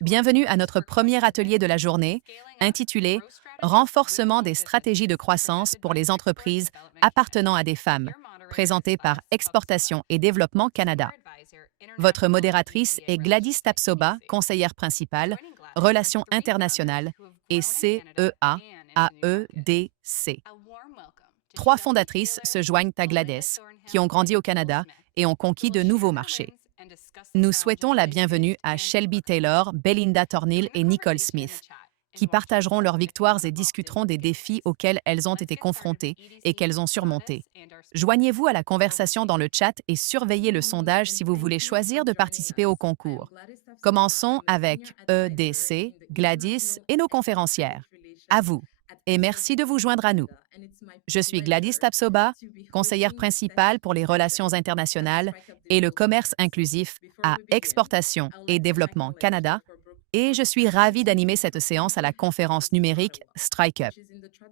Bienvenue à notre premier atelier de la journée, intitulé Renforcement des stratégies de croissance pour les entreprises appartenant à des femmes, présenté par Exportation et Développement Canada. Votre modératrice est Gladys Tapsoba, conseillère principale, Relations internationales et CEA-AEDC. Trois fondatrices se joignent à Gladys, qui ont grandi au Canada et ont conquis de nouveaux marchés. Nous souhaitons la bienvenue à Shelby Taylor, Belinda Thornhill et Nicole Smith, qui partageront leurs victoires et discuteront des défis auxquels elles ont été confrontées et qu'elles ont surmontés. Joignez-vous à la conversation dans le chat et surveillez le sondage si vous voulez choisir de participer au concours. Commençons avec EDC, Gladys et nos conférencières. À vous, et merci de vous joindre à nous. Je suis Gladys Tapsoba, conseillère principale pour les relations internationales et le commerce inclusif à Exportation et Développement Canada, et je suis ravie d'animer cette séance à la conférence numérique Strike Up.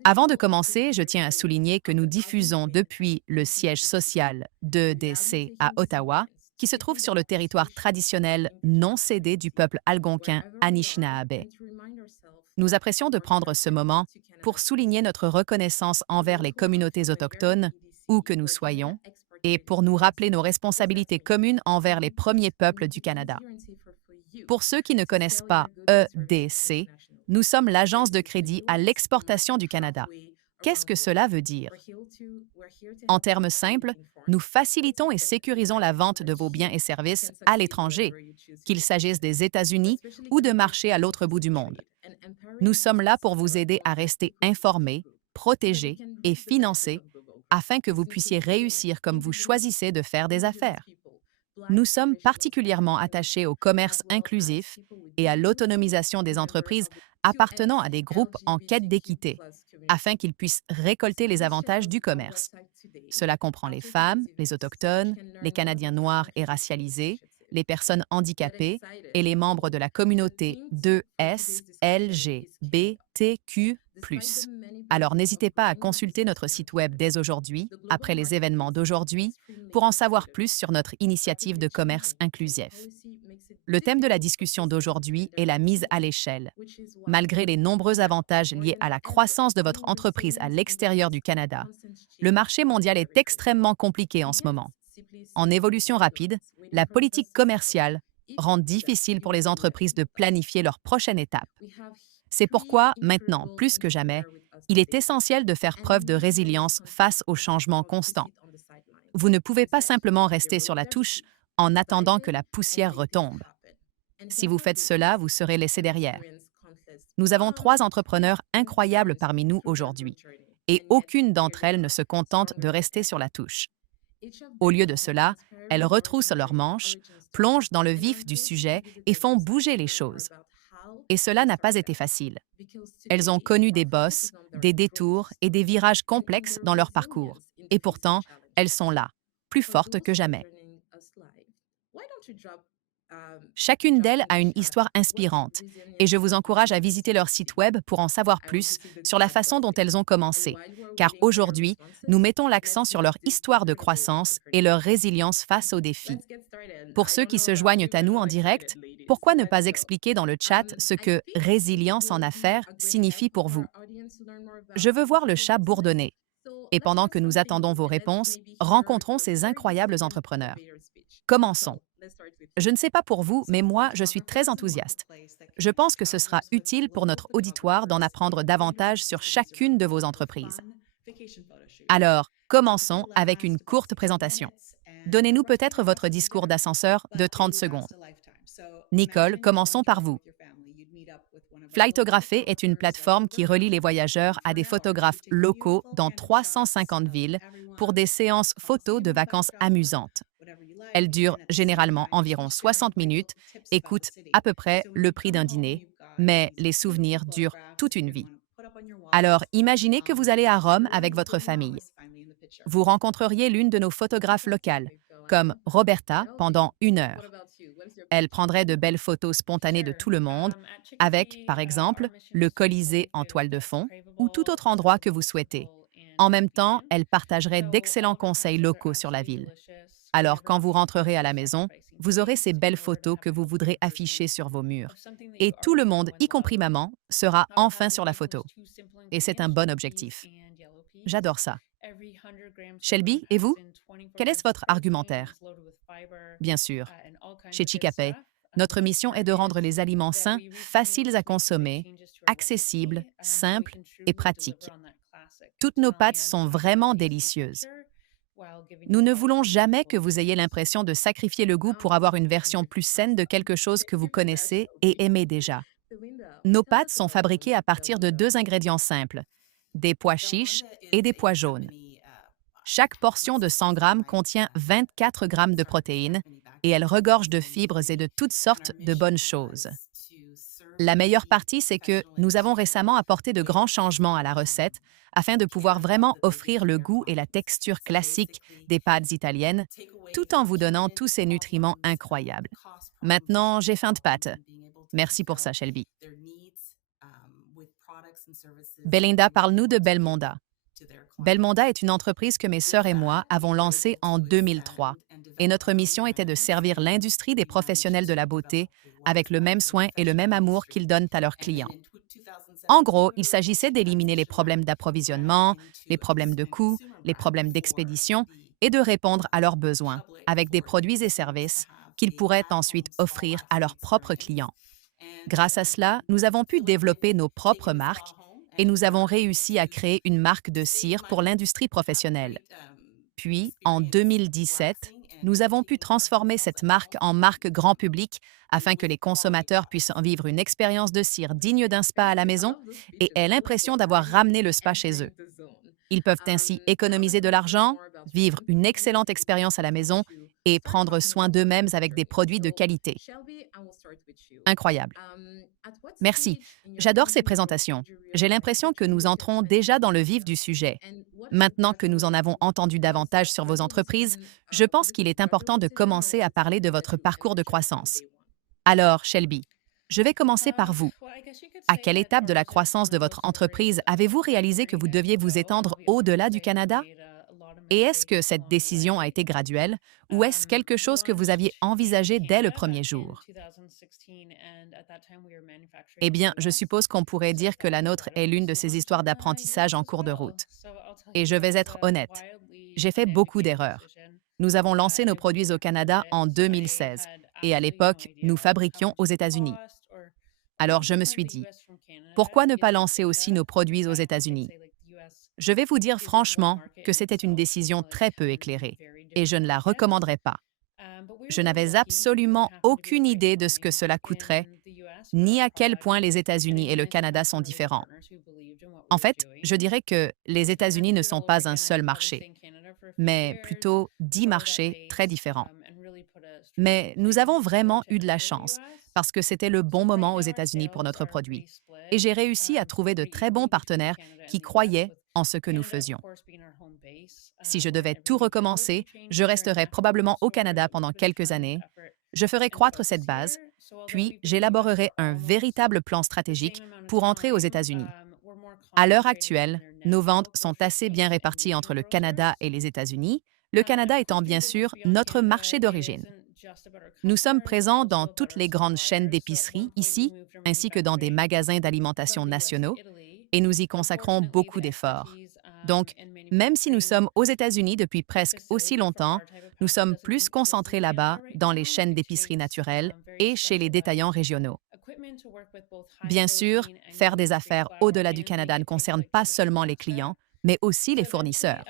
Avant de commencer, je tiens à souligner que nous diffusons depuis le siège social d'EDC à Ottawa, qui se trouve sur le territoire traditionnel non cédé du peuple algonquin Anishinaabe. Nous apprécions de prendre ce moment pour souligner notre reconnaissance envers les communautés autochtones, où que nous soyons, et pour nous rappeler nos responsabilités communes envers les premiers peuples du Canada. Pour ceux qui ne connaissent pas EDC, nous sommes l'agence de crédit à l'exportation du Canada. Qu'est-ce que cela veut dire? En termes simples, nous facilitons et sécurisons la vente de vos biens et services à l'étranger, qu'il s'agisse des États-Unis ou de marchés à l'autre bout du monde. Nous sommes là pour vous aider à rester informés, protégés et financés afin que vous puissiez réussir comme vous choisissez de faire des affaires. Nous sommes particulièrement attachés au commerce inclusif et à l'autonomisation des entreprises appartenant à des groupes en quête d'équité, afin qu'ils puissent récolter les avantages du commerce. Cela comprend les femmes, les autochtones, les Canadiens noirs et racialisés, les personnes handicapées et les membres de la communauté 2S, LGBTQ+. Alors n'hésitez pas à consulter notre site web dès aujourd'hui, après les événements d'aujourd'hui, pour en savoir plus sur notre initiative de commerce inclusif. Le thème de la discussion d'aujourd'hui est la mise à l'échelle. Malgré les nombreux avantages liés à la croissance de votre entreprise à l'extérieur du Canada, le marché mondial est extrêmement compliqué en ce moment. En évolution rapide, la politique commerciale rend difficile pour les entreprises de planifier leur prochaine étape. C'est pourquoi, maintenant, plus que jamais, il est essentiel de faire preuve de résilience face aux changements constants. Vous ne pouvez pas simplement rester sur la touche en attendant que la poussière retombe. Si vous faites cela, vous serez laissé derrière. Nous avons trois entrepreneurs incroyables parmi nous aujourd'hui, et aucune d'entre elles ne se contente de rester sur la touche. Au lieu de cela, elles retroussent leurs manches, plongent dans le vif du sujet et font bouger les choses. Et cela n'a pas été facile. Elles ont connu des bosses, des détours et des virages complexes dans leur parcours. Et pourtant, elles sont là, plus fortes que jamais. Chacune d'elles a une histoire inspirante et je vous encourage à visiter leur site web pour en savoir plus sur la façon dont elles ont commencé, car aujourd'hui, nous mettons l'accent sur leur histoire de croissance et leur résilience face aux défis. Pour ceux qui se joignent à nous en direct, pourquoi ne pas expliquer dans le chat ce que résilience en affaires signifie pour vous? Je veux voir le chat bourdonner. Et pendant que nous attendons vos réponses, rencontrons ces incroyables entrepreneurs. Commençons. Je ne sais pas pour vous, mais moi, je suis très enthousiaste. Je pense que ce sera utile pour notre auditoire d'en apprendre davantage sur chacune de vos entreprises. Alors, commençons avec une courte présentation. Donnez-nous peut-être votre discours d'ascenseur de 30 secondes. Nicole, commençons par vous. Flightography est une plateforme qui relie les voyageurs à des photographes locaux dans 350 villes pour des séances photos de vacances amusantes. Elle dure généralement environ 60 minutes et coûte à peu près le prix d'un dîner, mais les souvenirs durent toute une vie. Alors, imaginez que vous allez à Rome avec votre famille. Vous rencontreriez l'une de nos photographes locales, comme Roberta, pendant 1 heure. Elle prendrait de belles photos spontanées de tout le monde, avec, par exemple, le Colisée en toile de fond ou tout autre endroit que vous souhaitez. En même temps, elle partagerait d'excellents conseils locaux sur la ville. Alors, quand vous rentrerez à la maison, vous aurez ces belles photos que vous voudrez afficher sur vos murs. Et tout le monde, y compris maman, sera enfin sur la photo. Et c'est un bon objectif. J'adore ça. Shelby, et vous? Quel est votre argumentaire? Bien sûr. Chez Chicapay, notre mission est de rendre les aliments sains faciles à consommer, accessibles, simples et pratiques. Toutes nos pâtes sont vraiment délicieuses. Nous ne voulons jamais que vous ayez l'impression de sacrifier le goût pour avoir une version plus saine de quelque chose que vous connaissez et aimez déjà. Nos pâtes sont fabriquées à partir de deux ingrédients simples, des pois chiches et des pois jaunes. Chaque portion de 100 grammes contient 24 grammes de protéines et elle regorge de fibres et de toutes sortes de bonnes choses. La meilleure partie, c'est que nous avons récemment apporté de grands changements à la recette afin de pouvoir vraiment offrir le goût et la texture classique des pâtes italiennes, tout en vous donnant tous ces nutriments incroyables. Maintenant, j'ai faim de pâtes. Merci pour ça, Shelby. Belinda, parle-nous de Belmonda. Belmonda est une entreprise que mes sœurs et moi avons lancée en 2003 et notre mission était de servir l'industrie des professionnels de la beauté avec le même soin et le même amour qu'ils donnent à leurs clients. En gros, il s'agissait d'éliminer les problèmes d'approvisionnement, les problèmes de coûts, les problèmes d'expédition et de répondre à leurs besoins avec des produits et services qu'ils pourraient ensuite offrir à leurs propres clients. Grâce à cela, nous avons pu développer nos propres marques et nous avons réussi à créer une marque de cire pour l'industrie professionnelle. Puis, en 2017, nous avons pu transformer cette marque en marque grand public afin que les consommateurs puissent en vivre une expérience de cire digne d'un spa à la maison et aient l'impression d'avoir ramené le spa chez eux. Ils peuvent ainsi économiser de l'argent, vivre une excellente expérience à la maison et prendre soin d'eux-mêmes avec des produits de qualité. Incroyable. Merci. J'adore ces présentations. J'ai l'impression que nous entrons déjà dans le vif du sujet. Maintenant que nous en avons entendu davantage sur vos entreprises, je pense qu'il est important de commencer à parler de votre parcours de croissance. Alors, Shelby, je vais commencer par vous. À quelle étape de la croissance de votre entreprise avez-vous réalisé que vous deviez vous étendre au-delà du Canada? Et est-ce que cette décision a été graduelle ou est-ce quelque chose que vous aviez envisagé dès le premier jour? Eh bien, je suppose qu'on pourrait dire que la nôtre est l'une de ces histoires d'apprentissage en cours de route. Et je vais être honnête, j'ai fait beaucoup d'erreurs. Nous avons lancé nos produits au Canada en 2016 et à l'époque, nous fabriquions aux États-Unis. Alors je me suis dit, pourquoi ne pas lancer aussi nos produits aux États-Unis? Je vais vous dire franchement que c'était une décision très peu éclairée et je ne la recommanderais pas. Je n'avais absolument aucune idée de ce que cela coûterait, ni à quel point les États-Unis et le Canada sont différents. En fait, je dirais que les États-Unis ne sont pas un seul marché, mais plutôt 10 marchés très différents. Mais nous avons vraiment eu de la chance parce que c'était le bon moment aux États-Unis pour notre produit. Et j'ai réussi à trouver de très bons partenaires qui croyaient en ce que nous faisions. Si je devais tout recommencer, je resterais probablement au Canada pendant quelques années. Je ferais croître cette base, puis j'élaborerais un véritable plan stratégique pour entrer aux États-Unis. À l'heure actuelle, nos ventes sont assez bien réparties entre le Canada et les États-Unis, le Canada étant bien sûr notre marché d'origine. Nous sommes présents dans toutes les grandes chaînes d'épicerie ici, ainsi que dans des magasins d'alimentation nationaux, et nous y consacrons beaucoup d'efforts. Donc, même si nous sommes aux États-Unis depuis presque aussi longtemps, nous sommes plus concentrés là-bas dans les chaînes d'épicerie naturelles et chez les détaillants régionaux. Bien sûr, faire des affaires au-delà du Canada ne concerne pas seulement les clients, mais aussi les fournisseurs.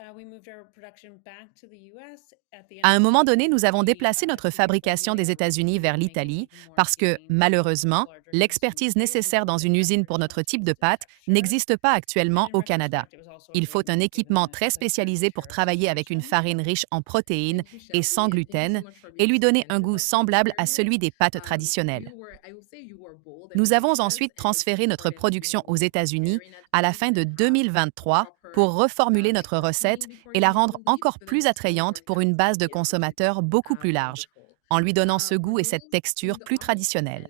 À un moment donné, nous avons déplacé notre fabrication des États-Unis vers l'Italie parce que, malheureusement, l'expertise nécessaire dans une usine pour notre type de pâte n'existe pas actuellement au Canada. Il faut un équipement très spécialisé pour travailler avec une farine riche en protéines et sans gluten et lui donner un goût semblable à celui des pâtes traditionnelles. Nous avons ensuite transféré notre production aux États-Unis à la fin de 2023 pour reformuler notre recette et la rendre encore plus attrayante pour une base de consommateurs beaucoup plus large, en lui donnant ce goût et cette texture plus traditionnels.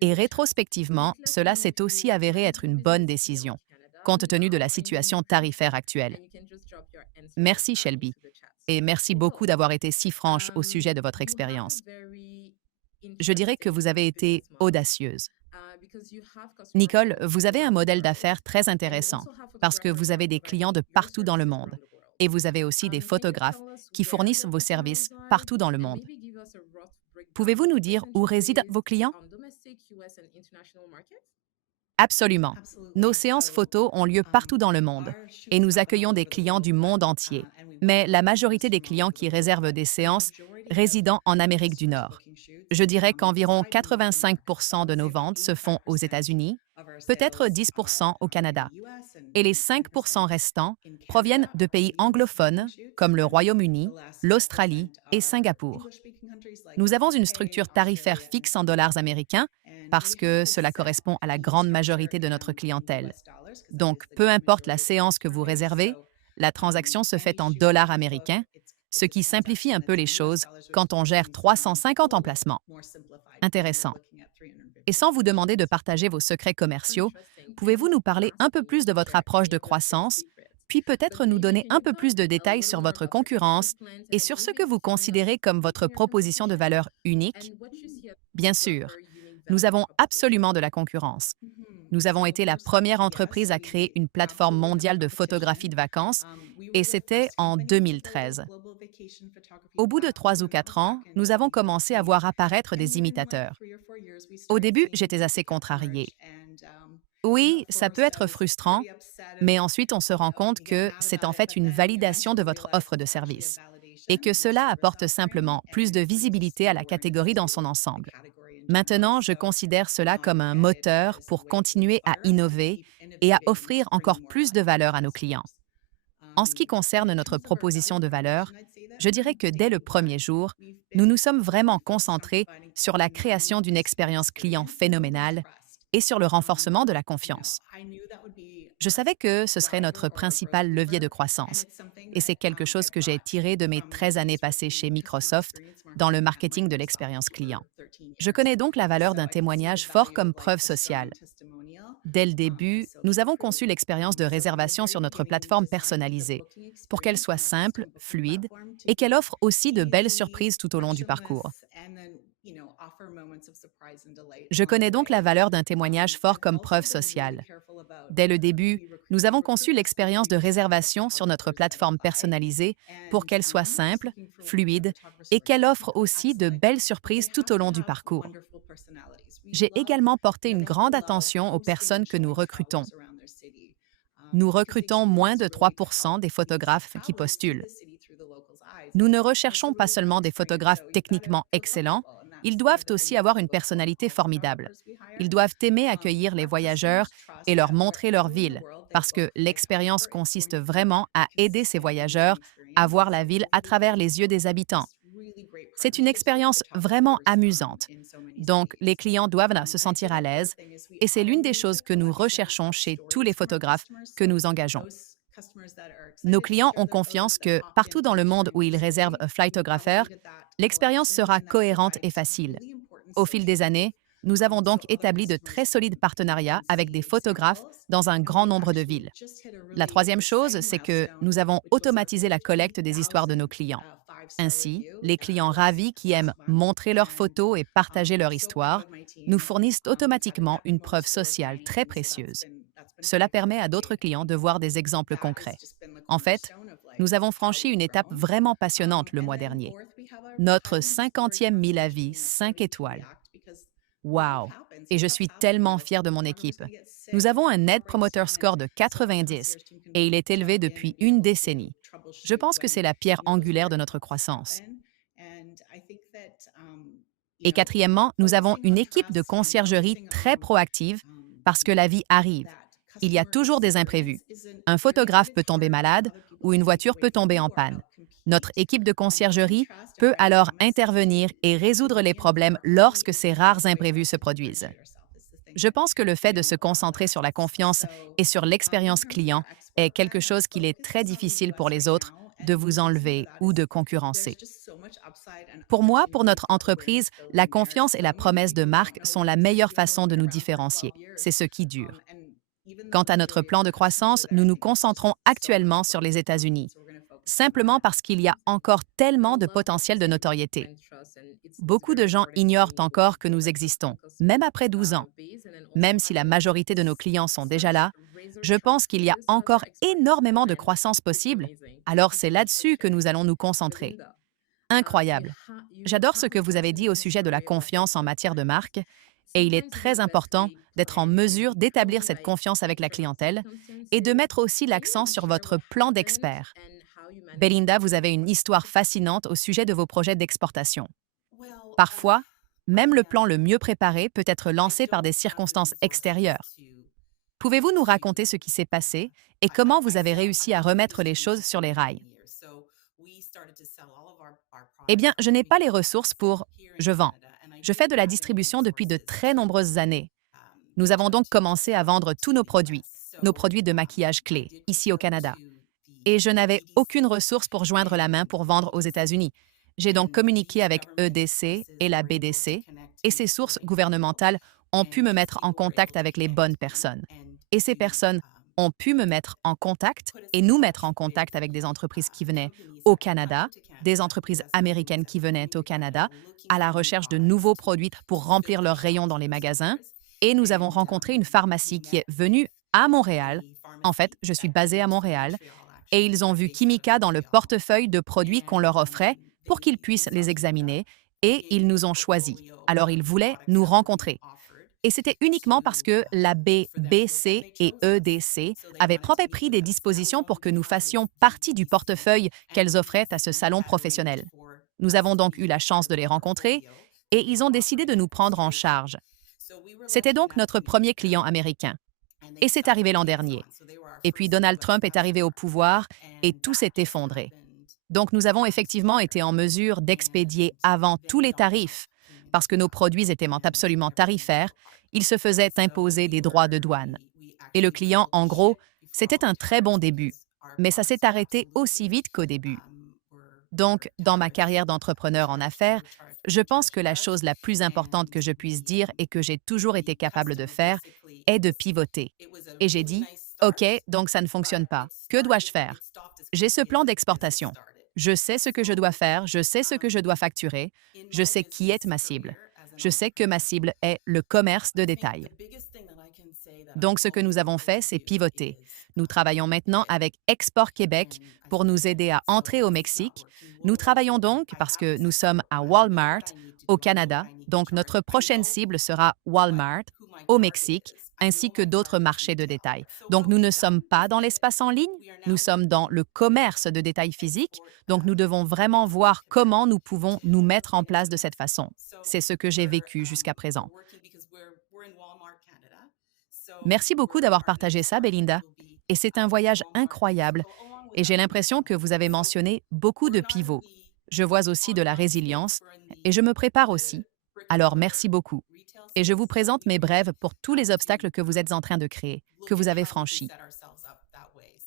Et rétrospectivement, cela s'est aussi avéré être une bonne décision, compte tenu de la situation tarifaire actuelle. Merci, Shelby. et merci beaucoup d'avoir été si franche au sujet de votre expérience. Je dirais que vous avez été audacieuse. Nicole, vous avez un modèle d'affaires très intéressant parce que vous avez des clients de partout dans le monde et vous avez aussi des photographes qui fournissent vos services partout dans le monde. Pouvez-vous nous dire où résident vos clients? Absolument. Nos séances photos ont lieu partout dans le monde et nous accueillons des clients du monde entier. Mais la majorité des clients qui réservent des séances résident en Amérique du Nord. Je dirais qu'environ 85 de nos ventes se font aux États-Unis, peut-être 10 au Canada, et les 5 restants proviennent de pays anglophones comme le Royaume-Uni, l'Australie et Singapour. Nous avons une structure tarifaire fixe en dollars américains parce que cela correspond à la grande majorité de notre clientèle. Donc, peu importe la séance que vous réservez, la transaction se fait en dollars américains, ce qui simplifie un peu les choses quand on gère 350 emplacements. Intéressant. Et sans vous demander de partager vos secrets commerciaux, pouvez-vous nous parler un peu plus de votre approche de croissance, puis peut-être nous donner un peu plus de détails sur votre concurrence et sur ce que vous considérez comme votre proposition de valeur unique? Bien sûr, nous avons absolument de la concurrence. Nous avons été la première entreprise à créer une plateforme mondiale de photographie de vacances et c'était en 2013. Au bout de 3 ou 4 ans, nous avons commencé à voir apparaître des imitateurs. Au début, j'étais assez contrariée. Oui, ça peut être frustrant, mais ensuite on se rend compte que c'est en fait une validation de votre offre de service et que cela apporte simplement plus de visibilité à la catégorie dans son ensemble. Maintenant, je considère cela comme un moteur pour continuer à innover et à offrir encore plus de valeur à nos clients. En ce qui concerne notre proposition de valeur, je dirais que dès le premier jour, nous nous sommes vraiment concentrés sur la création d'une expérience client phénoménale et sur le renforcement de la confiance. Je savais que ce serait notre principal levier de croissance, et c'est quelque chose que j'ai tiré de mes 13 années passées chez Microsoft dans le marketing de l'expérience client. Je connais donc la valeur d'un témoignage fort comme preuve sociale. Dès le début, nous avons conçu l'expérience de réservation sur notre plateforme personnalisée pour qu'elle soit simple, fluide et qu'elle offre aussi de belles surprises tout au long du parcours. Je connais donc la valeur d'un témoignage fort comme preuve sociale. Dès le début, nous avons conçu l'expérience de réservation sur notre plateforme personnalisée pour qu'elle soit simple, fluide et qu'elle offre aussi de belles surprises tout au long du parcours. J'ai également porté une grande attention aux personnes que nous recrutons. Nous recrutons moins de 3 des photographes qui postulent. Nous ne recherchons pas seulement des photographes techniquement excellents, ils doivent aussi avoir une personnalité formidable. Ils doivent aimer accueillir les voyageurs et leur montrer leur ville, parce que l'expérience consiste vraiment à aider ces voyageurs à voir la ville à travers les yeux des habitants. C'est une expérience vraiment amusante. Donc, les clients doivent se sentir à l'aise et c'est l'une des choses que nous recherchons chez tous les photographes que nous engageons. Nos clients ont confiance que, partout dans le monde où ils réservent un flightographer, l'expérience sera cohérente et facile. Au fil des années, nous avons donc établi de très solides partenariats avec des photographes dans un grand nombre de villes. La troisième chose, c'est que nous avons automatisé la collecte des histoires de nos clients. Ainsi, les clients ravis qui aiment montrer leurs photos et partager leur histoire nous fournissent automatiquement une preuve sociale très précieuse. Cela permet à d'autres clients de voir des exemples concrets. En fait, nous avons franchi une étape vraiment passionnante le mois dernier. Notre 50e 1000 avis 5 étoiles. Wow! Et je suis tellement fière de mon équipe. Nous avons un Net Promoter Score de 90 et il est élevé depuis une décennie. Je pense que c'est la pierre angulaire de notre croissance. Et quatrièmement, nous avons une équipe de conciergerie très proactive parce que la vie arrive. Il y a toujours des imprévus. Un photographe peut tomber malade ou une voiture peut tomber en panne. Notre équipe de conciergerie peut alors intervenir et résoudre les problèmes lorsque ces rares imprévus se produisent. Je pense que le fait de se concentrer sur la confiance et sur l'expérience client est quelque chose qu'il est très difficile pour les autres de vous enlever ou de concurrencer. Pour moi, pour notre entreprise, la confiance et la promesse de marque sont la meilleure façon de nous différencier. C'est ce qui dure. Quant à notre plan de croissance, nous nous concentrons actuellement sur les États-Unis. simplement parce qu'il y a encore tellement de potentiel de notoriété. Beaucoup de gens ignorent encore que nous existons, même après 12 ans. Même si la majorité de nos clients sont déjà là, je pense qu'il y a encore énormément de croissance possible, alors c'est là-dessus que nous allons nous concentrer. Incroyable. J'adore ce que vous avez dit au sujet de la confiance en matière de marque, et il est très important d'être en mesure d'établir cette confiance avec la clientèle et de mettre aussi l'accent sur votre plan d'expert. Belinda, vous avez une histoire fascinante au sujet de vos projets d'exportation. Parfois, même le plan le mieux préparé peut être lancé par des circonstances extérieures. Pouvez-vous nous raconter ce qui s'est passé et comment vous avez réussi à remettre les choses sur les rails? Eh bien, je n'ai pas les ressources pour je vends. Je fais de la distribution depuis de très nombreuses années. Nous avons donc commencé à vendre tous nos produits de maquillage clés, ici au Canada. Et je n'avais aucune ressource pour joindre la main pour vendre aux États-Unis. J'ai donc communiqué avec EDC et la BDC, et ces sources gouvernementales ont pu me mettre en contact avec les bonnes personnes. Et ces personnes ont pu me mettre en contact et nous mettre en contact avec des entreprises qui venaient au Canada, des entreprises américaines qui venaient au Canada, à la recherche de nouveaux produits pour remplir leurs rayons dans les magasins. Et nous avons rencontré une pharmacie qui est venue à Montréal. En fait, je suis basée à Montréal et ils ont vu Kimika dans le portefeuille de produits qu'on leur offrait pour qu'ils puissent les examiner et ils nous ont choisis. Alors ils voulaient nous rencontrer. Et c'était uniquement parce que la B, BC et EDC avaient pris des dispositions pour que nous fassions partie du portefeuille qu'elles offraient à ce salon professionnel. Nous avons donc eu la chance de les rencontrer et ils ont décidé de nous prendre en charge. C'était donc notre premier client américain. Et c'est arrivé l'an dernier. Et puis Donald Trump est arrivé au pouvoir et tout s'est effondré. Donc nous avons effectivement été en mesure d'expédier avant tous les tarifs. Parce que nos produits étaient absolument tarifaires, il se faisait imposer des droits de douane. Et le client, en gros, c'était un très bon début. Mais ça s'est arrêté aussi vite qu'au début. Donc, dans ma carrière d'entrepreneur en affaires, je pense que la chose la plus importante que je puisse dire et que j'ai toujours été capable de faire est de pivoter. Et j'ai dit, OK, donc ça ne fonctionne pas. Que dois-je faire? J'ai ce plan d'exportation. Je sais ce que je dois faire, je sais ce que je dois facturer, je sais qui est ma cible. Je sais que ma cible est le commerce de détail. Donc, ce que nous avons fait, c'est pivoter. Nous travaillons maintenant avec Export Québec pour nous aider à entrer au Mexique. Nous travaillons donc, parce que nous sommes à Walmart, au Canada, donc notre prochaine cible sera Walmart, au Mexique, ainsi que d'autres marchés de détail. Donc, nous ne sommes pas dans l'espace en ligne, nous sommes dans le commerce de détail physique, donc nous devons vraiment voir comment nous pouvons nous mettre en place de cette façon. C'est ce que j'ai vécu jusqu'à présent. Merci beaucoup d'avoir partagé ça, Belinda. Et c'est un voyage incroyable. Et j'ai l'impression que vous avez mentionné beaucoup de pivots. Je vois aussi de la résilience et je me prépare aussi. Alors, merci beaucoup. Et je vous présente mes brèves pour tous les obstacles que vous êtes en train de créer, que vous avez franchis.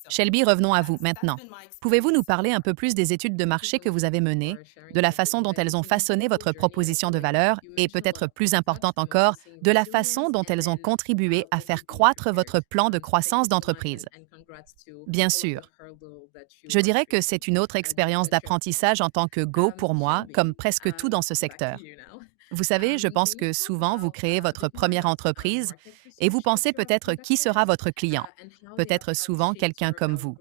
Shelby, revenons à vous maintenant. Pouvez-vous nous parler un peu plus des études de marché que vous avez menées, de la façon dont elles ont façonné votre proposition de valeur et peut-être plus importante encore, de la façon dont elles ont contribué à faire croître votre plan de croissance d'entreprise? Bien sûr. Je dirais que c'est une autre expérience d'apprentissage en tant que Go pour moi, comme presque tout dans ce secteur. Vous savez, je pense que souvent, vous créez votre première entreprise et vous pensez peut-être qui sera votre client, peut-être souvent quelqu'un comme vous.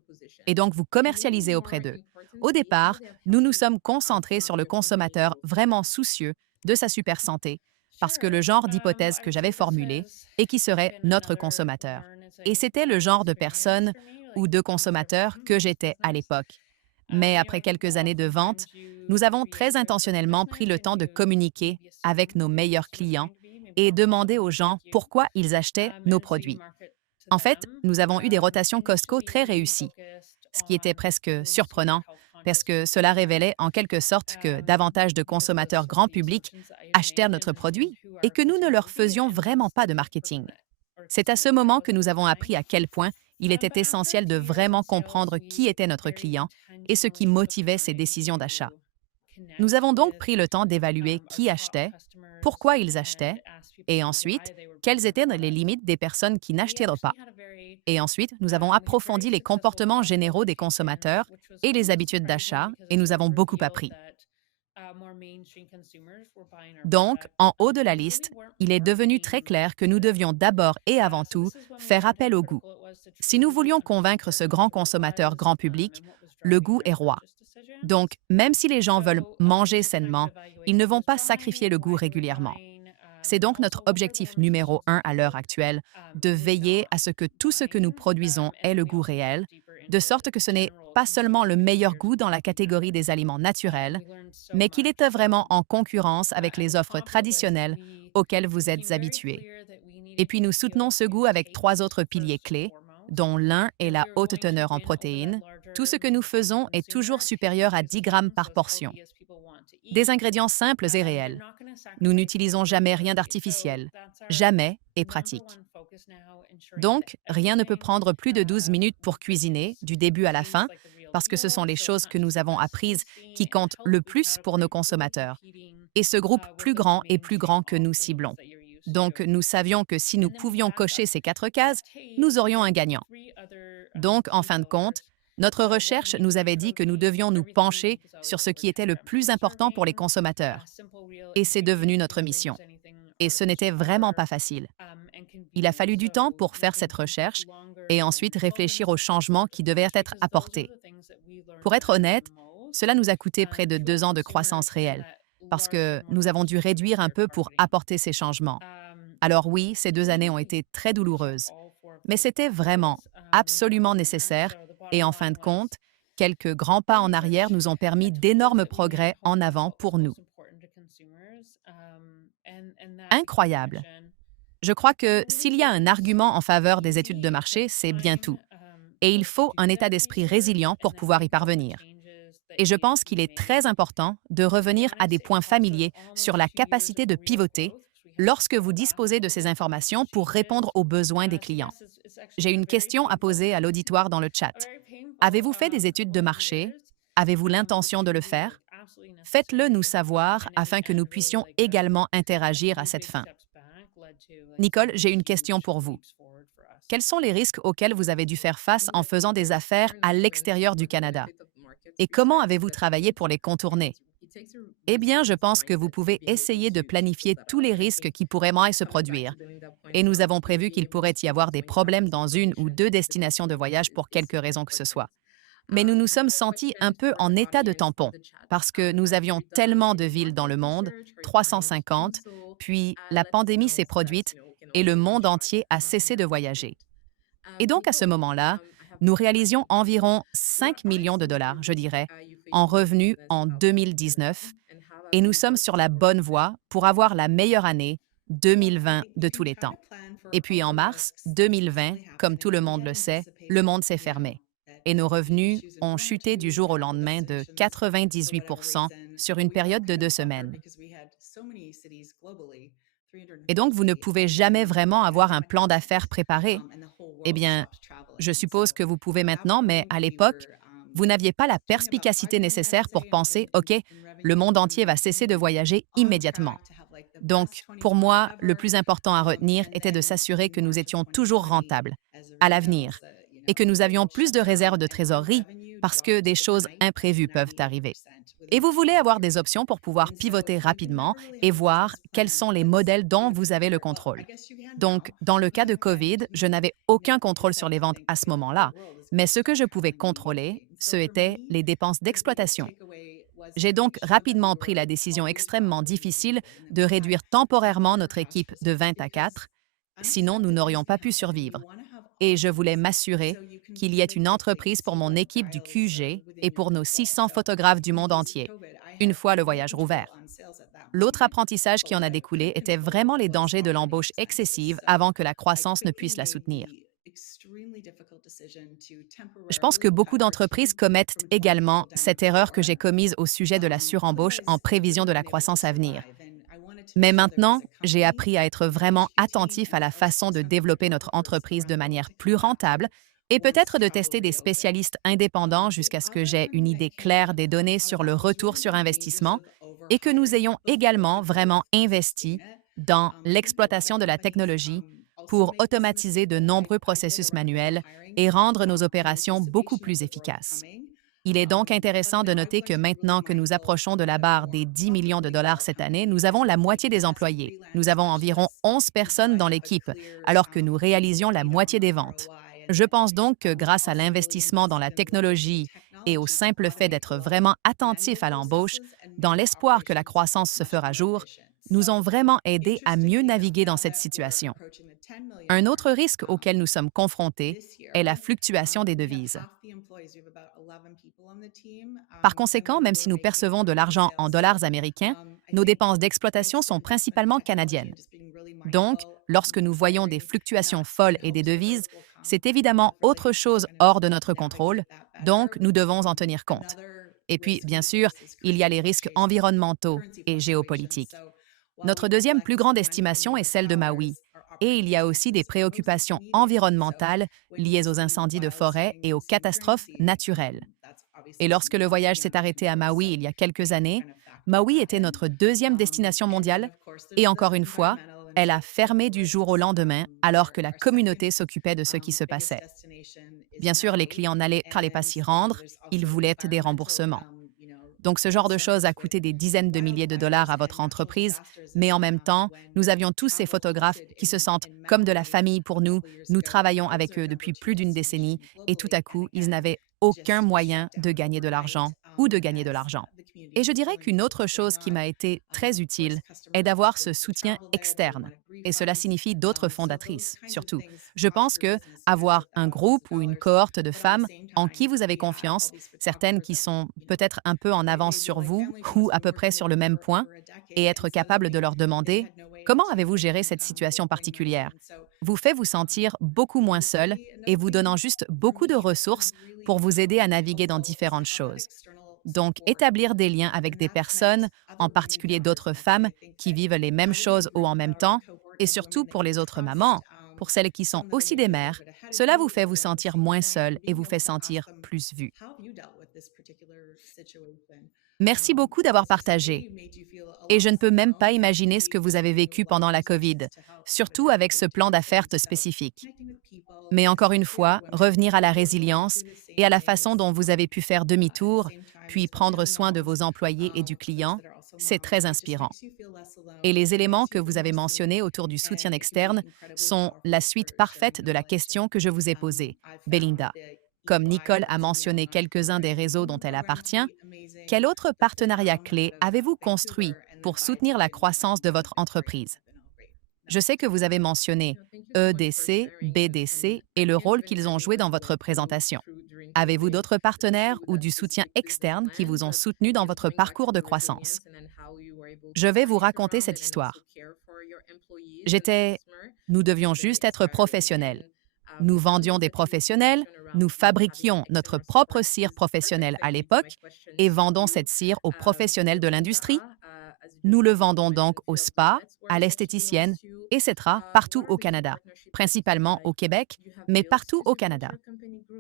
Et donc, vous commercialisez auprès d'eux. Au départ, nous nous sommes concentrés sur le consommateur vraiment soucieux de sa super santé, parce que le genre d'hypothèse que j'avais formulé est qui serait notre consommateur. Et c'était le genre de personne ou de consommateur que j'étais à l'époque. Mais après quelques années de vente, nous avons très intentionnellement pris le temps de communiquer avec nos meilleurs clients et demander aux gens pourquoi ils achetaient nos produits. En fait, nous avons eu des rotations Costco très réussies, ce qui était presque surprenant parce que cela révélait en quelque sorte que davantage de consommateurs grand public achetèrent notre produit et que nous ne leur faisions vraiment pas de marketing. C'est à ce moment que nous avons appris à quel point il était essentiel de vraiment comprendre qui était notre client et ce qui motivait ses décisions d'achat. Nous avons donc pris le temps d'évaluer qui achetait, pourquoi ils achetaient, et ensuite, quelles étaient les limites des personnes qui n'achetaient pas. Et ensuite, nous avons approfondi les comportements généraux des consommateurs et les habitudes d'achat, et nous avons beaucoup appris. Donc, en haut de la liste, il est devenu très clair que nous devions d'abord et avant tout faire appel au goût. Si nous voulions convaincre ce grand consommateur grand public, le goût est roi. Donc, même si les gens veulent manger sainement, ils ne vont pas sacrifier le goût régulièrement. C'est donc notre objectif numéro un à l'heure actuelle, de veiller à ce que tout ce que nous produisons ait le goût réel, de sorte que ce n'est pas seulement le meilleur goût dans la catégorie des aliments naturels, mais qu'il est vraiment en concurrence avec les offres traditionnelles auxquelles vous êtes habitués. Et puis nous soutenons ce goût avec trois autres piliers clés, dont l'un est la haute teneur en protéines. Tout ce que nous faisons est toujours supérieur à 10 grammes par portion. Des ingrédients simples et réels. Nous n'utilisons jamais rien d'artificiel. Jamais et pratique. Donc, rien ne peut prendre plus de 12 minutes pour cuisiner, du début à la fin, parce que ce sont les choses que nous avons apprises qui comptent le plus pour nos consommateurs. Et ce groupe plus grand est plus grand que nous ciblons. Donc, nous savions que si nous pouvions cocher ces quatre cases, nous aurions un gagnant. Donc, en fin de compte, notre recherche nous avait dit que nous devions nous pencher sur ce qui était le plus important pour les consommateurs. Et c'est devenu notre mission. Et ce n'était vraiment pas facile. Il a fallu du temps pour faire cette recherche et ensuite réfléchir aux changements qui devaient être apportés. Pour être honnête, cela nous a coûté près de 2 ans de croissance réelle, parce que nous avons dû réduire un peu pour apporter ces changements. Alors oui, ces 2 années ont été très douloureuses, mais c'était vraiment, absolument nécessaire et en fin de compte, quelques grands pas en arrière nous ont permis d'énormes progrès en avant pour nous. Incroyable. Je crois que s'il y a un argument en faveur des études de marché, c'est bien tout. Et il faut un état d'esprit résilient pour pouvoir y parvenir. Et je pense qu'il est très important de revenir à des points familiers sur la capacité de pivoter lorsque vous disposez de ces informations pour répondre aux besoins des clients. J'ai une question à poser à l'auditoire dans le chat. Avez-vous fait des études de marché? Avez-vous l'intention de le faire? Faites-le nous savoir afin que nous puissions également interagir à cette fin. Nicole, j'ai une question pour vous. Quels sont les risques auxquels vous avez dû faire face en faisant des affaires à l'extérieur du Canada? Et comment avez-vous travaillé pour les contourner? Eh bien, je pense que vous pouvez essayer de planifier tous les risques qui pourraient mal se produire. Et nous avons prévu qu'il pourrait y avoir des problèmes dans une ou deux destinations de voyage pour quelque raison que ce soit. Mais nous nous sommes sentis un peu en état de tampon, parce que nous avions tellement de villes dans le monde, 350, puis la pandémie s'est produite et le monde entier a cessé de voyager. Et donc, à ce moment-là, nous réalisions environ 5 millions de dollars, je dirais, en revenus en 2019, et nous sommes sur la bonne voie pour avoir la meilleure année 2020 de tous les temps. Et puis en mars 2020, comme tout le monde le sait, le monde s'est fermé. Et nos revenus ont chuté du jour au lendemain de 98 sur une période de 2 semaines. Et donc, vous ne pouvez jamais vraiment avoir un plan d'affaires préparé. Eh bien, je suppose que vous pouvez maintenant, mais à l'époque, vous n'aviez pas la perspicacité nécessaire pour penser, OK, le monde entier va cesser de voyager immédiatement. Donc, pour moi, le plus important à retenir était de s'assurer que nous étions toujours rentables, à l'avenir, et que nous avions plus de réserves de trésorerie parce que des choses imprévues peuvent arriver. Et vous voulez avoir des options pour pouvoir pivoter rapidement et voir quels sont les modèles dont vous avez le contrôle. Donc, dans le cas de COVID, je n'avais aucun contrôle sur les ventes à ce moment-là, mais ce que je pouvais contrôler, ce étaient les dépenses d'exploitation. J'ai donc rapidement pris la décision extrêmement difficile de réduire temporairement notre équipe de 20 à 4, sinon nous n'aurions pas pu survivre. Et je voulais m'assurer qu'il y ait une entreprise pour mon équipe du QG et pour nos 600 photographes du monde entier, une fois le voyage rouvert. L'autre apprentissage qui en a découlé était vraiment les dangers de l'embauche excessive avant que la croissance ne puisse la soutenir. Je pense que beaucoup d'entreprises commettent également cette erreur que j'ai commise au sujet de la surembauche en prévision de la croissance à venir. Mais maintenant, j'ai appris à être vraiment attentif à la façon de développer notre entreprise de manière plus rentable et peut-être de tester des spécialistes indépendants jusqu'à ce que j'aie une idée claire des données sur le retour sur investissement et que nous ayons également vraiment investi dans l'exploitation de la technologie pour automatiser de nombreux processus manuels et rendre nos opérations beaucoup plus efficaces. Il est donc intéressant de noter que maintenant que nous approchons de la barre des 10 millions de dollars cette année, nous avons la moitié des employés. Nous avons environ 11 personnes dans l'équipe, alors que nous réalisions la moitié des ventes. Je pense donc que grâce à l'investissement dans la technologie et au simple fait d'être vraiment attentif à l'embauche, dans l'espoir que la croissance se fera jour, nous ont vraiment aidé à mieux naviguer dans cette situation. Un autre risque auquel nous sommes confrontés est la fluctuation des devises. Par conséquent, même si nous percevons de l'argent en dollars américains, nos dépenses d'exploitation sont principalement canadiennes. Donc, lorsque nous voyons des fluctuations folles et des devises, c'est évidemment autre chose hors de notre contrôle, donc nous devons en tenir compte. Et puis, bien sûr, il y a les risques environnementaux et géopolitiques. Notre deuxième plus grande estimation est celle de Maui. Et il y a aussi des préoccupations environnementales liées aux incendies de forêt et aux catastrophes naturelles. Et lorsque le voyage s'est arrêté à Maui il y a quelques années, Maui était notre deuxième destination mondiale. Et encore une fois, elle a fermé du jour au lendemain alors que la communauté s'occupait de ce qui se passait. Bien sûr, les clients n'allaient pas s'y rendre, ils voulaient des remboursements. Donc, ce genre de choses a coûté des dizaines de milliers de dollars à votre entreprise, mais en même temps, nous avions tous ces photographes qui se sentent comme de la famille pour nous. Nous travaillons avec eux depuis plus d'une décennie et tout à coup, ils n'avaient aucun moyen de gagner de l'argent ou de gagner de l'argent. Et je dirais qu'une autre chose qui m'a été très utile est d'avoir ce soutien externe. Et cela signifie d'autres fondatrices, surtout. Je pense que avoir un groupe ou une cohorte de femmes en qui vous avez confiance, certaines qui sont peut-être un peu en avance sur vous ou à peu près sur le même point, et être capable de leur demander comment avez-vous géré cette situation particulière, vous fait vous sentir beaucoup moins seul et vous donnant juste beaucoup de ressources pour vous aider à naviguer dans différentes choses. Donc, établir des liens avec des personnes, en particulier d'autres femmes, qui vivent les mêmes choses ou en même temps, et surtout pour les autres mamans, pour celles qui sont aussi des mères, cela vous fait vous sentir moins seul et vous fait sentir plus vu. Merci beaucoup d'avoir partagé. Et je ne peux même pas imaginer ce que vous avez vécu pendant la COVID, surtout avec ce plan d'affaires spécifique. Mais encore une fois, revenir à la résilience et à la façon dont vous avez pu faire demi-tour, puis prendre soin de vos employés et du client, c'est très inspirant. Et les éléments que vous avez mentionnés autour du soutien externe sont la suite parfaite de la question que je vous ai posée, Belinda. Comme Nicole a mentionné quelques-uns des réseaux dont elle appartient, quel autre partenariat clé avez-vous construit pour soutenir la croissance de votre entreprise? Je sais que vous avez mentionné EDC, BDC et le rôle qu'ils ont joué dans votre présentation. Avez-vous d'autres partenaires ou du soutien externe qui vous ont soutenu dans votre parcours de croissance? Je vais vous raconter cette histoire. J'étais... Nous devions juste être professionnels. Nous vendions des professionnels, nous fabriquions notre propre cire professionnelle à l'époque et vendons cette cire aux professionnels de l'industrie. Nous le vendons donc au spa, à l'esthéticienne, etc., partout au Canada, principalement au Québec, mais partout au Canada.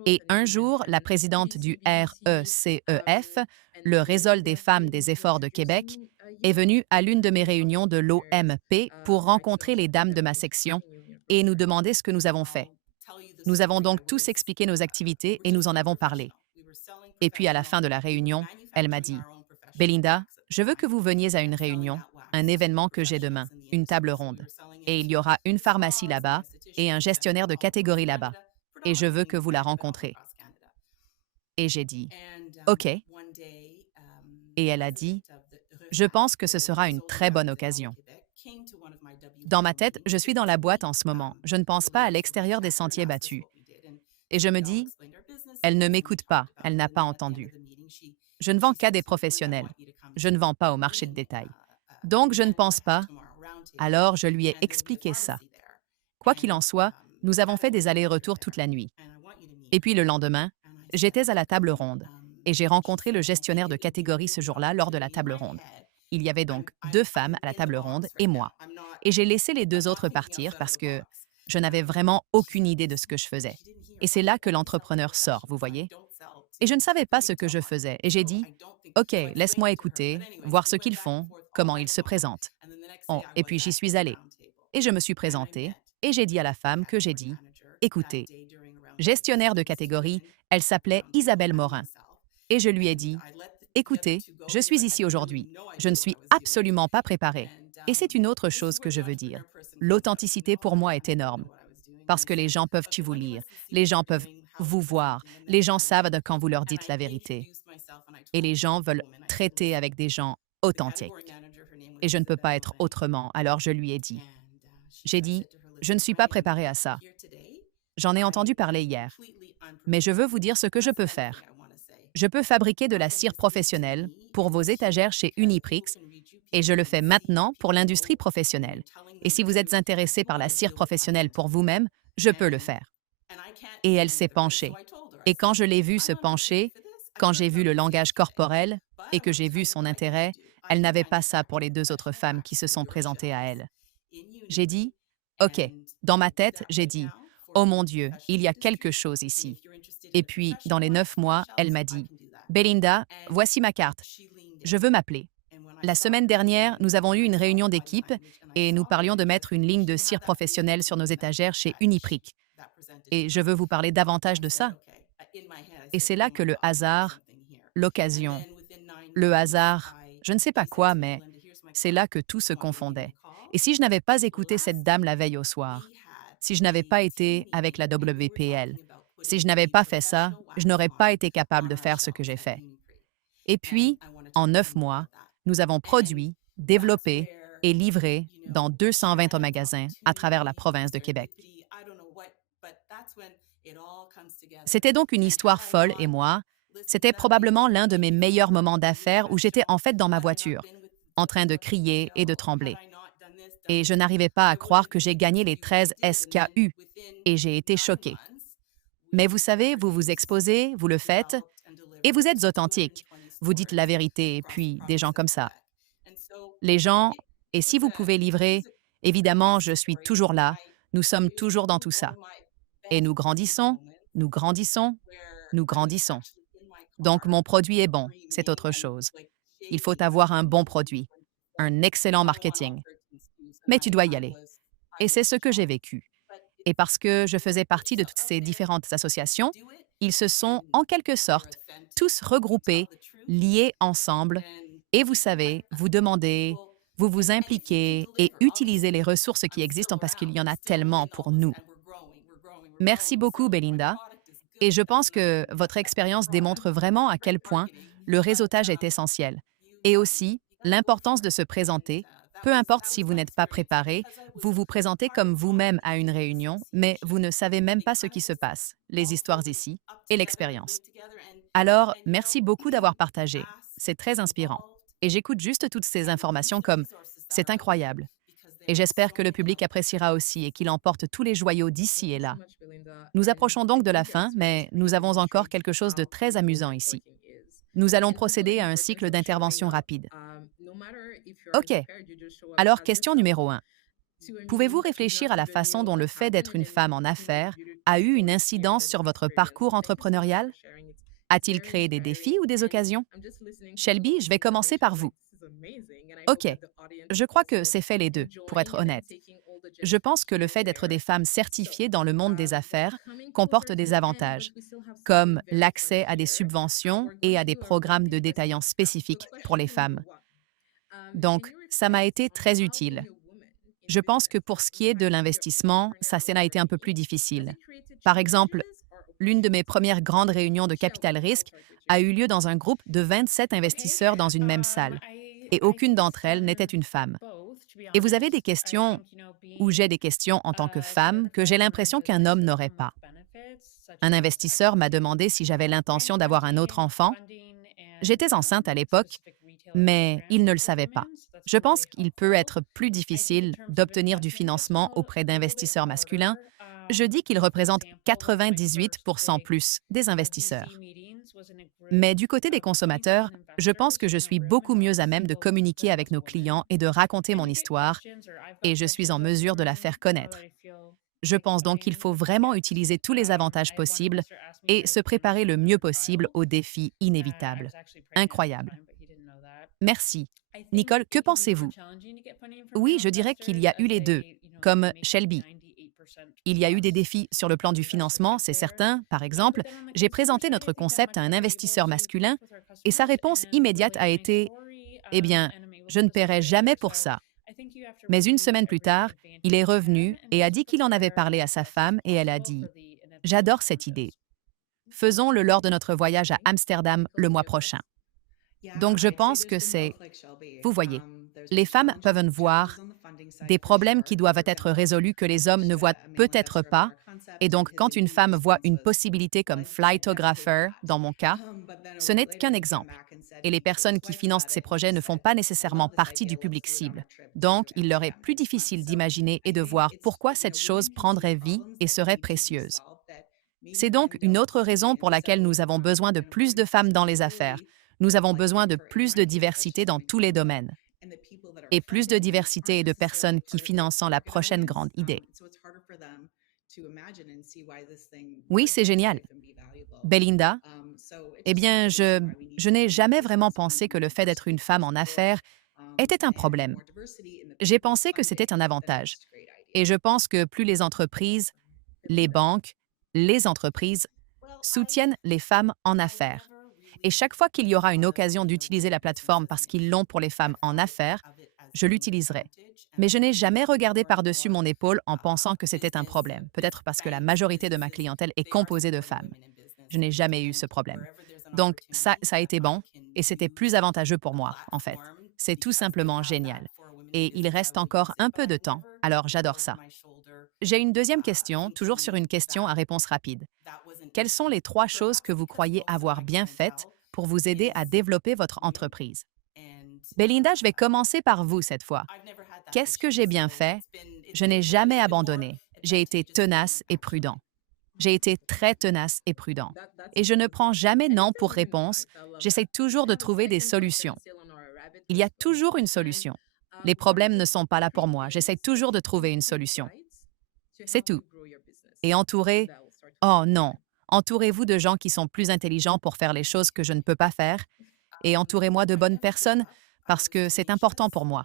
Et un jour, la présidente du RECEF, le Réseau des femmes des efforts de Québec, est venue à l'une de mes réunions de l'OMP pour rencontrer les dames de ma section et nous demander ce que nous avons fait. Nous avons donc tous expliqué nos activités et nous en avons parlé. Et puis à la fin de la réunion, elle m'a dit, Belinda, je veux que vous veniez à une réunion, un événement que j'ai demain, une table ronde. Et il y aura une pharmacie là-bas et un gestionnaire de catégorie là-bas. Et je veux que vous la rencontrez. Et j'ai dit, OK. Et elle a dit, je pense que ce sera une très bonne occasion. Dans ma tête, je suis dans la boîte en ce moment. Je ne pense pas à l'extérieur des sentiers battus. Et je me dis, elle ne m'écoute pas, elle n'a pas entendu. Je ne vends qu'à des professionnels. Je ne vends pas au marché de détail. Donc, je ne pense pas. Alors, je lui ai expliqué ça. Quoi qu'il en soit, nous avons fait des allers-retours toute la nuit. Et puis le lendemain, j'étais à la table ronde et j'ai rencontré le gestionnaire de catégorie ce jour-là lors de la table ronde. Il y avait donc deux femmes à la table ronde et moi. Et j'ai laissé les deux autres partir parce que je n'avais vraiment aucune idée de ce que je faisais. Et c'est là que l'entrepreneur sort, vous voyez? Et je ne savais pas ce que je faisais. Et j'ai dit, OK, laisse-moi écouter, voir ce qu'ils font, comment ils se présentent. Oh, et puis j'y suis allée. Et je me suis présentée et j'ai dit à la femme que j'ai dit, écoutez, gestionnaire de catégorie, elle s'appelait Isabelle Morin. Et je lui ai dit, écoutez, je suis ici aujourd'hui. Je ne suis absolument pas préparée. Et c'est une autre chose que je veux dire. L'authenticité pour moi est énorme. Parce que les gens peuvent vous lire, les gens peuvent vous voir, les gens savent de quand vous leur dites la vérité. Et les gens veulent traiter avec des gens authentiques. Et je ne peux pas être autrement, alors je lui ai dit. J'ai dit, je ne suis pas préparée à ça. J'en ai entendu parler hier. Mais je veux vous dire ce que je peux faire. Je peux fabriquer de la cire professionnelle pour vos étagères chez Uniprix et je le fais maintenant pour l'industrie professionnelle. Et si vous êtes intéressé par la cire professionnelle pour vous-même, je peux le faire. Et elle s'est penchée. Et quand je l'ai vue se pencher, quand j'ai vu le langage corporel et que j'ai vu son intérêt, elle n'avait pas ça pour les deux autres femmes qui se sont présentées à elle. J'ai dit, OK. Dans ma tête, j'ai dit, oh mon Dieu, il y a quelque chose ici. Et puis, dans les 9 mois, elle m'a dit, Belinda, voici ma carte. Je veux m'appeler. La semaine dernière, nous avons eu une réunion d'équipe et nous parlions de mettre une ligne de cire professionnelle sur nos étagères chez Uniprix. Et je veux vous parler davantage de ça. Et c'est là que le hasard, l'occasion, le hasard, je ne sais pas quoi, mais c'est là que tout se confondait. Et si je n'avais pas écouté cette dame la veille au soir, si je n'avais pas été avec la WPL, si je n'avais pas fait ça, je n'aurais pas été capable de faire ce que j'ai fait. Et puis, en 9 mois, nous avons produit, développé et livré dans 220 magasins à travers la province de Québec. C'était donc une histoire folle et moi, c'était probablement l'un de mes meilleurs moments d'affaires où j'étais en fait dans ma voiture, en train de crier et de trembler. Et je n'arrivais pas à croire que j'ai gagné les 13 SKU et j'ai été choquée. Mais vous savez, vous vous exposez, vous le faites et vous êtes authentique. Vous dites la vérité et puis des gens comme ça. Les gens, et si vous pouvez livrer, évidemment, je suis toujours là. Nous sommes toujours dans tout ça. Et nous grandissons, nous grandissons, nous grandissons. Donc, mon produit est bon, c'est autre chose. Il faut avoir un bon produit, un excellent marketing. Mais tu dois y aller. Et c'est ce que j'ai vécu. Et parce que je faisais partie de toutes ces différentes associations, ils se sont, en quelque sorte, tous regroupés, liés ensemble. Et vous savez, vous demandez, vous vous impliquez et utilisez les ressources qui existent parce qu'il y en a tellement pour nous. Merci beaucoup, Belinda. Et je pense que votre expérience démontre vraiment à quel point le réseautage est essentiel. Et aussi, l'importance de se présenter, peu importe si vous n'êtes pas préparé, vous vous présentez comme vous-même à une réunion, mais vous ne savez même pas ce qui se passe, les histoires ici et l'expérience. Alors, merci beaucoup d'avoir partagé. C'est très inspirant. Et j'écoute juste toutes ces informations comme c'est incroyable. Et j'espère que le public appréciera aussi et qu'il emporte tous les joyaux d'ici et là. Nous approchons donc de la fin, mais nous avons encore quelque chose de très amusant ici. Nous allons procéder à un cycle d'intervention rapide. OK. Alors, question numéro 1. Pouvez-vous réfléchir à la façon dont le fait d'être une femme en affaires a eu une incidence sur votre parcours entrepreneurial? A-t-il créé des défis ou des occasions? Shelby, je vais commencer par vous. OK. Je crois que c'est fait les deux, pour être honnête. Je pense que le fait d'être des femmes certifiées dans le monde des affaires comporte des avantages, comme l'accès à des subventions et à des programmes de détaillance spécifiques pour les femmes. Donc, ça m'a été très utile. Je pense que pour ce qui est de l'investissement, ça a été un peu plus difficile. Par exemple, l'une de mes premières grandes réunions de capital risque a eu lieu dans un groupe de 27 investisseurs dans une même salle, et aucune d'entre elles n'était une femme. Et vous avez des questions, ou j'ai des questions en tant que femme, que j'ai l'impression qu'un homme n'aurait pas. Un investisseur m'a demandé si j'avais l'intention d'avoir un autre enfant. J'étais enceinte à l'époque, mais il ne le savait pas. Je pense qu'il peut être plus difficile d'obtenir du financement auprès d'investisseurs masculins. Je dis qu'ils représentent 98% plus des investisseurs. Mais du côté des consommateurs, je pense que je suis beaucoup mieux à même de communiquer avec nos clients et de raconter mon histoire, et je suis en mesure de la faire connaître. Je pense donc qu'il faut vraiment utiliser tous les avantages possibles et se préparer le mieux possible aux défis inévitables. Incroyable. Merci. Nicole, que pensez-vous? Oui, je dirais qu'il y a eu les deux, comme Shelby. Il y a eu des défis sur le plan du financement, c'est certain. Par exemple, j'ai présenté notre concept à un investisseur masculin et sa réponse immédiate a été: Eh bien, je ne paierai jamais pour ça. Mais une semaine plus tard, il est revenu et a dit qu'il en avait parlé à sa femme et elle a dit: J'adore cette idée. Faisons-le lors de notre voyage à Amsterdam le mois prochain. Donc, je pense que c'est, vous voyez, les femmes peuvent voir des problèmes qui doivent être résolus que les hommes ne voient peut-être pas. Et donc, quand une femme voit une possibilité comme flightographer, dans mon cas, ce n'est qu'un exemple. Et les personnes qui financent ces projets ne font pas nécessairement partie du public cible. Donc, il leur est plus difficile d'imaginer et de voir pourquoi cette chose prendrait vie et serait précieuse. C'est donc une autre raison pour laquelle nous avons besoin de plus de femmes dans les affaires. Nous avons besoin de plus de diversité dans tous les domaines et plus de diversité et de personnes qui financent la prochaine grande idée. Oui, c'est génial. Belinda, eh bien, je n'ai jamais vraiment pensé que le fait d'être une femme en affaires était un problème. J'ai pensé que c'était un avantage. Et je pense que plus les entreprises, les banques, les entreprises soutiennent les femmes en affaires. Et chaque fois qu'il y aura une occasion d'utiliser la plateforme parce qu'ils l'ont pour les femmes en affaires, je l'utiliserai. Mais je n'ai jamais regardé par-dessus mon épaule en pensant que c'était un problème, peut-être parce que la majorité de ma clientèle est composée de femmes. Je n'ai jamais eu ce problème. Donc, ça a été bon et c'était plus avantageux pour moi, en fait. C'est tout simplement génial. Et il reste encore un peu de temps, alors j'adore ça. J'ai une deuxième question, toujours sur une question à réponse rapide. Quelles sont les 3 choses que vous croyez avoir bien faites pour vous aider à développer votre entreprise? Belinda, je vais commencer par vous cette fois. Qu'est-ce que j'ai bien fait? Je n'ai jamais abandonné. J'ai été tenace et prudent. J'ai été très tenace et prudent. Et je ne prends jamais non pour réponse. J'essaie toujours de trouver des solutions. Il y a toujours une solution. Les problèmes ne sont pas là pour moi. J'essaie toujours de trouver une solution. C'est tout. Et entourer, oh non, entourez-vous de gens qui sont plus intelligents pour faire les choses que je ne peux pas faire et entourez-moi de bonnes personnes parce que c'est important pour moi.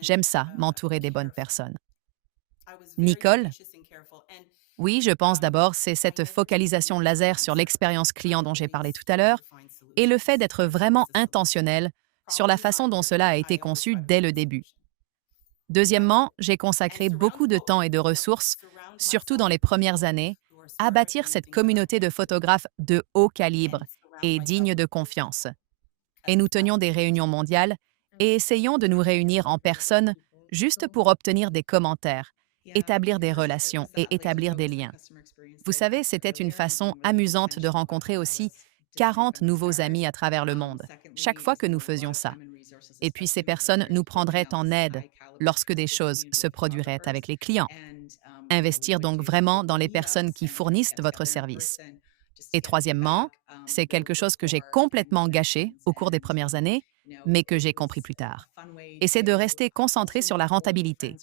J'aime ça, m'entourer des bonnes personnes. Nicole? Oui, je pense d'abord, c'est cette focalisation laser sur l'expérience client dont j'ai parlé tout à l'heure et le fait d'être vraiment intentionnel sur la façon dont cela a été conçu dès le début. Deuxièmement, j'ai consacré beaucoup de temps et de ressources, surtout dans les premières années, à bâtir cette communauté de photographes de haut calibre et dignes de confiance. Et nous tenions des réunions mondiales et essayons de nous réunir en personne juste pour obtenir des commentaires, établir des relations et établir des liens. Vous savez, c'était une façon amusante de rencontrer aussi 40 nouveaux amis à travers le monde, chaque fois que nous faisions ça. Et puis ces personnes nous prendraient en aide lorsque des choses se produiraient avec les clients. Investir donc vraiment dans les personnes qui fournissent votre service. Et troisièmement, c'est quelque chose que j'ai complètement gâché au cours des premières années, mais que j'ai compris plus tard. Et c'est de rester concentré sur la rentabilité.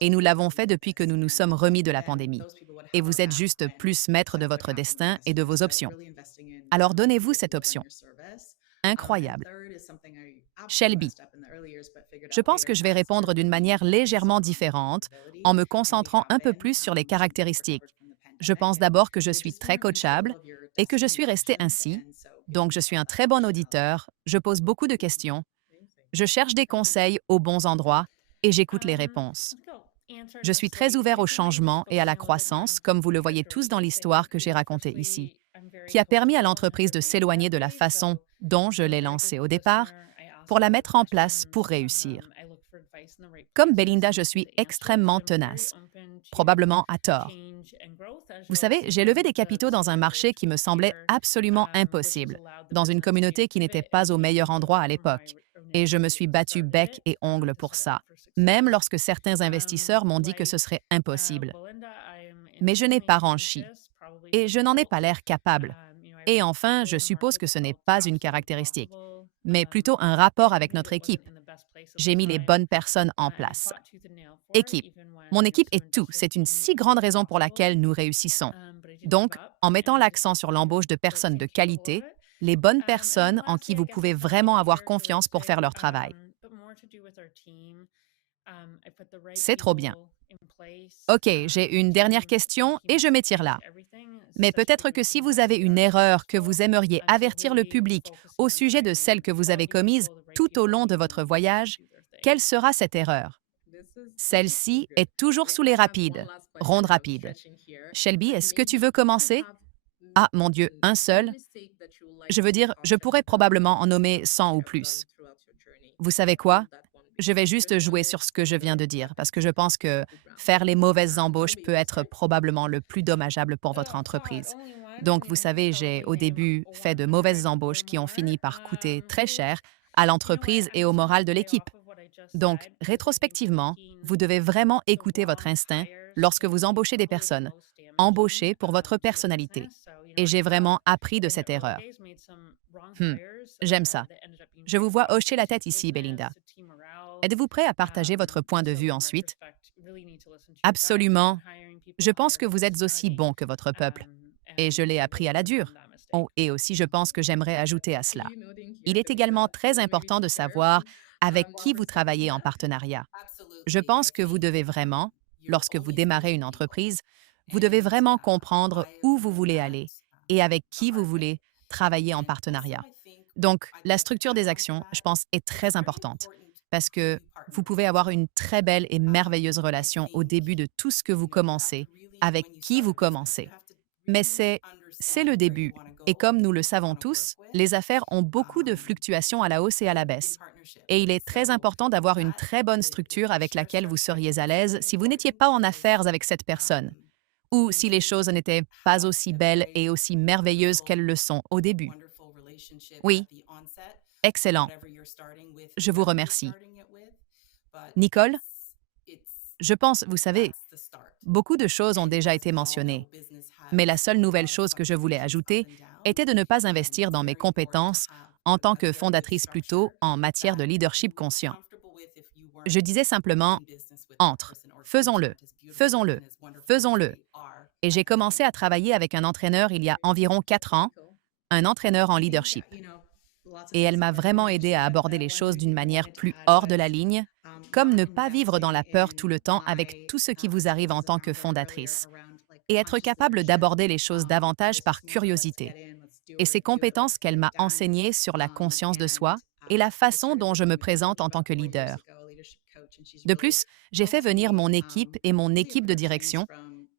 Et nous l'avons fait depuis que nous nous sommes remis de la pandémie. Et vous êtes juste plus maître de votre destin et de vos options. Alors donnez-vous cette option. Incroyable. Shelby. Je pense que je vais répondre d'une manière légèrement différente en me concentrant un peu plus sur les caractéristiques. Je pense d'abord que je suis très coachable et que je suis resté ainsi. Donc, je suis un très bon auditeur, je pose beaucoup de questions, je cherche des conseils aux bons endroits et j'écoute les réponses. Je suis très ouvert au changement et à la croissance, comme vous le voyez tous dans l'histoire que j'ai racontée ici, qui a permis à l'entreprise de s'éloigner de la façon dont je l'ai lancée au départ pour la mettre en place pour réussir. Comme Belinda, je suis extrêmement tenace, probablement à tort. Vous savez, j'ai levé des capitaux dans un marché qui me semblait absolument impossible, dans une communauté qui n'était pas au meilleur endroit à l'époque. Et je me suis battue bec et ongle pour ça, même lorsque certains investisseurs m'ont dit que ce serait impossible. Mais je n'ai pas ranchi, et je n'en ai pas l'air capable. Et enfin, je suppose que ce n'est pas une caractéristique, mais plutôt un rapport avec notre équipe. J'ai mis les bonnes personnes en place. Équipe. Mon équipe est tout. C'est une si grande raison pour laquelle nous réussissons. Donc, en mettant l'accent sur l'embauche de personnes de qualité, les bonnes personnes en qui vous pouvez vraiment avoir confiance pour faire leur travail. C'est trop bien. OK, j'ai une dernière question et je m'étire là. Mais peut-être que si vous avez une erreur que vous aimeriez avertir le public au sujet de celle que vous avez commise tout au long de votre voyage, quelle sera cette erreur? Celle-ci est toujours sous les rapides, ronde rapide. Shelby, est-ce que tu veux commencer? Ah, mon Dieu, un seul? Je veux dire, je pourrais probablement en nommer 100 ou plus. Vous savez quoi? Je vais juste jouer sur ce que je viens de dire, parce que je pense que faire les mauvaises embauches peut être probablement le plus dommageable pour votre entreprise. Donc, vous savez, j'ai au début fait de mauvaises embauches qui ont fini par coûter très cher à l'entreprise et au moral de l'équipe. Donc, rétrospectivement, vous devez vraiment écouter votre instinct lorsque vous embauchez des personnes. Embauchez pour votre personnalité. Et j'ai vraiment appris de cette erreur. Hmm, J'aime ça. Je vous vois hocher la tête ici, Belinda. Êtes-vous prêt à partager votre point de vue ensuite? Absolument. Je pense que vous êtes aussi bon que votre peuple. Et je l'ai appris à la dure. Oh, et aussi, je pense que j'aimerais ajouter à cela. Il est également très important de savoir avec qui vous travaillez en partenariat. Je pense que vous devez vraiment, lorsque vous démarrez une entreprise, vous devez vraiment comprendre où vous voulez aller et avec qui vous voulez travailler en partenariat. Donc, la structure des actions, je pense, est très importante parce que vous pouvez avoir une très belle et merveilleuse relation au début de tout ce que vous commencez, avec qui vous commencez. Mais c'est le début. Et comme nous le savons tous, les affaires ont beaucoup de fluctuations à la hausse et à la baisse. Et il est très important d'avoir une très bonne structure avec laquelle vous seriez à l'aise si vous n'étiez pas en affaires avec cette personne, ou si les choses n'étaient pas aussi belles et aussi merveilleuses qu'elles le sont au début. Oui, excellent. Je vous remercie. Nicole, je pense, vous savez, beaucoup de choses ont déjà été mentionnées, mais la seule nouvelle chose que je voulais ajouter était de ne pas investir dans mes compétences en tant que fondatrice plutôt en matière de leadership conscient. Je disais simplement entre, faisons-le, faisons-le, faisons-le. Et j'ai commencé à travailler avec un entraîneur il y a environ 4 ans, un entraîneur en leadership. Et elle m'a vraiment aidé à aborder les choses d'une manière plus hors de la ligne, comme ne pas vivre dans la peur tout le temps avec tout ce qui vous arrive en tant que fondatrice, et être capable d'aborder les choses davantage par curiosité. Et ces compétences qu'elle m'a enseignées sur la conscience de soi et la façon dont je me présente en tant que leader. De plus, j'ai fait venir mon équipe et mon équipe de direction,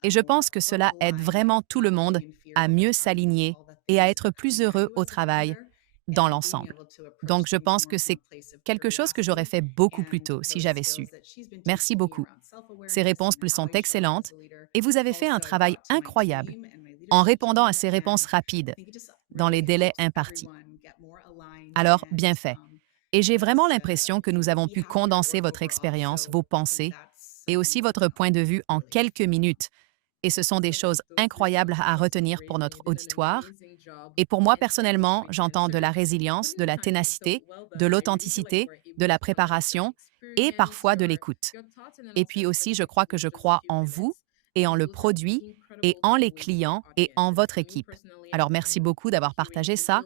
et je pense que cela aide vraiment tout le monde à mieux s'aligner et à être plus heureux au travail dans l'ensemble. Donc, je pense que c'est quelque chose que j'aurais fait beaucoup plus tôt si j'avais su. Merci beaucoup. Ces réponses sont excellentes et vous avez fait un travail incroyable en répondant à ces réponses rapides dans les délais impartis. Alors, bien fait. Et j'ai vraiment l'impression que nous avons pu condenser votre expérience, vos pensées et aussi votre point de vue en quelques minutes. Et ce sont des choses incroyables à retenir pour notre auditoire. Et pour moi, personnellement, j'entends de la résilience, de la ténacité, de l'authenticité, de la préparation et parfois de l'écoute. Et puis aussi, je crois en vous et en le produit et en les clients et en votre équipe. Alors, merci beaucoup d'avoir partagé ça.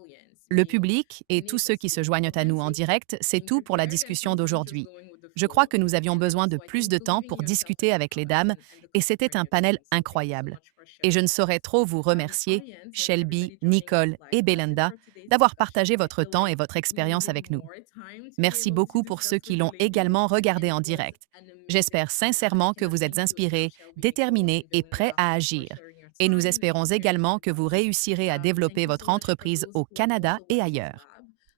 Le public et tous ceux qui se joignent à nous en direct, c'est tout pour la discussion d'aujourd'hui. Je crois que nous avions besoin de plus de temps pour discuter avec les dames et c'était un panel incroyable. Et je ne saurais trop vous remercier, Shelby, Nicole et Belinda, d'avoir partagé votre temps et votre expérience avec nous. Merci beaucoup pour ceux qui l'ont également regardé en direct. J'espère sincèrement que vous êtes inspirés, déterminés et prêts à agir. Et nous espérons également que vous réussirez à développer votre entreprise au Canada et ailleurs.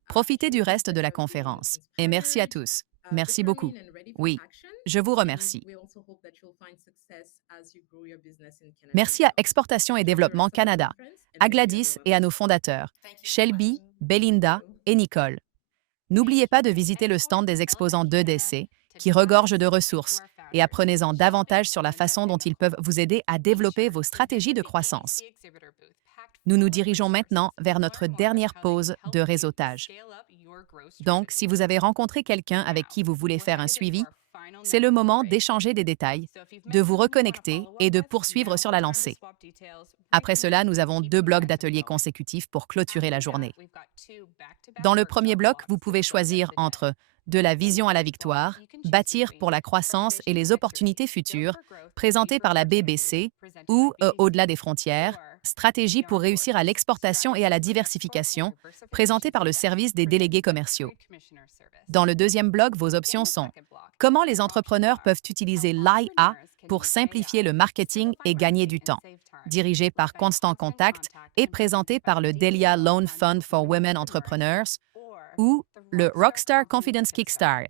Profitez du reste de la conférence. Et merci à tous. Merci beaucoup. Oui, je vous remercie. Merci à Exportation et Développement Canada, à Gladys et à nos fondateurs, Shelby, Belinda et Nicole. N'oubliez pas de visiter le stand des exposants d'EDC, qui regorge de ressources, et apprenez-en davantage sur la façon dont ils peuvent vous aider à développer vos stratégies de croissance. Nous nous dirigeons maintenant vers notre dernière pause de réseautage. Donc, si vous avez rencontré quelqu'un avec qui vous voulez faire un suivi, c'est le moment d'échanger des détails, de vous reconnecter et de poursuivre sur la lancée. Après cela, nous avons 2 blocs d'ateliers consécutifs pour clôturer la journée. Dans le premier bloc, vous pouvez choisir entre de la vision à la victoire, bâtir pour la croissance et les opportunités futures, présentées par la BBC, ou au-delà des frontières, stratégie pour réussir à l'exportation et à la diversification, présentée par le service des délégués commerciaux. Dans le deuxième bloc, vos options sont comment les entrepreneurs peuvent utiliser l'IA pour simplifier le marketing et gagner du temps, dirigé par Constant Contact et présenté par le Delia Loan Fund for Women Entrepreneurs, ou le Rockstar Confidence Kickstart,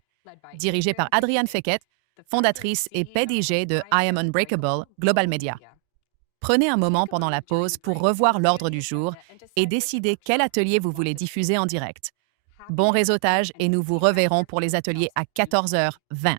dirigé par Adrienne Feckett, fondatrice et PDG de I Am Unbreakable Global Media. Prenez un moment pendant la pause pour revoir l'ordre du jour et décider quel atelier vous voulez diffuser en direct. Bon réseautage et nous vous reverrons pour les ateliers à 14h20.